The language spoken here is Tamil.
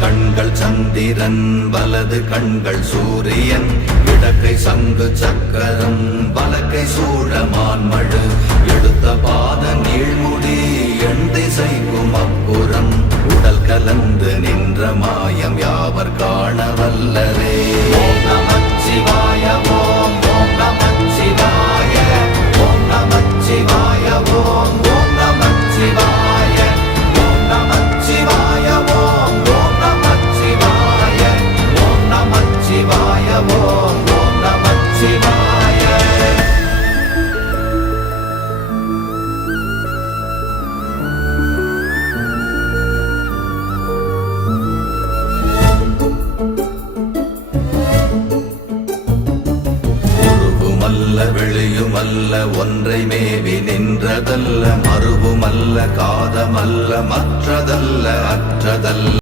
கண்கள் சந்திரன் வலது கண்கள் சூரியன் இடக்கை சங்கு சக்கரம் வலக்கை சூழமான்மழு எடுத்த பாத நீழ்முடி எண் திசைக்கும் அப்புறம் உடல் கலந்து நின்ற மாயம் யாவர் காண வல்லரே. ஓம் நமச்சிவாய ஓம் ஓம் நமச்சிவாய ஓம் நமச்சிவாய ஓம் ஓம் நமச்சிவாய ஓம் நமச்சிவாய ஓம் ஓம் நமச்சிவாய ஓம் நமச்சிவாய ஓம் ஓம் நமச்சிவாய. வெளியுமல்ல ஒன்றை மேவி நின்றதல்ல மறுவுமல்ல காதமல்ல மற்றதல்ல அற்றதல்ல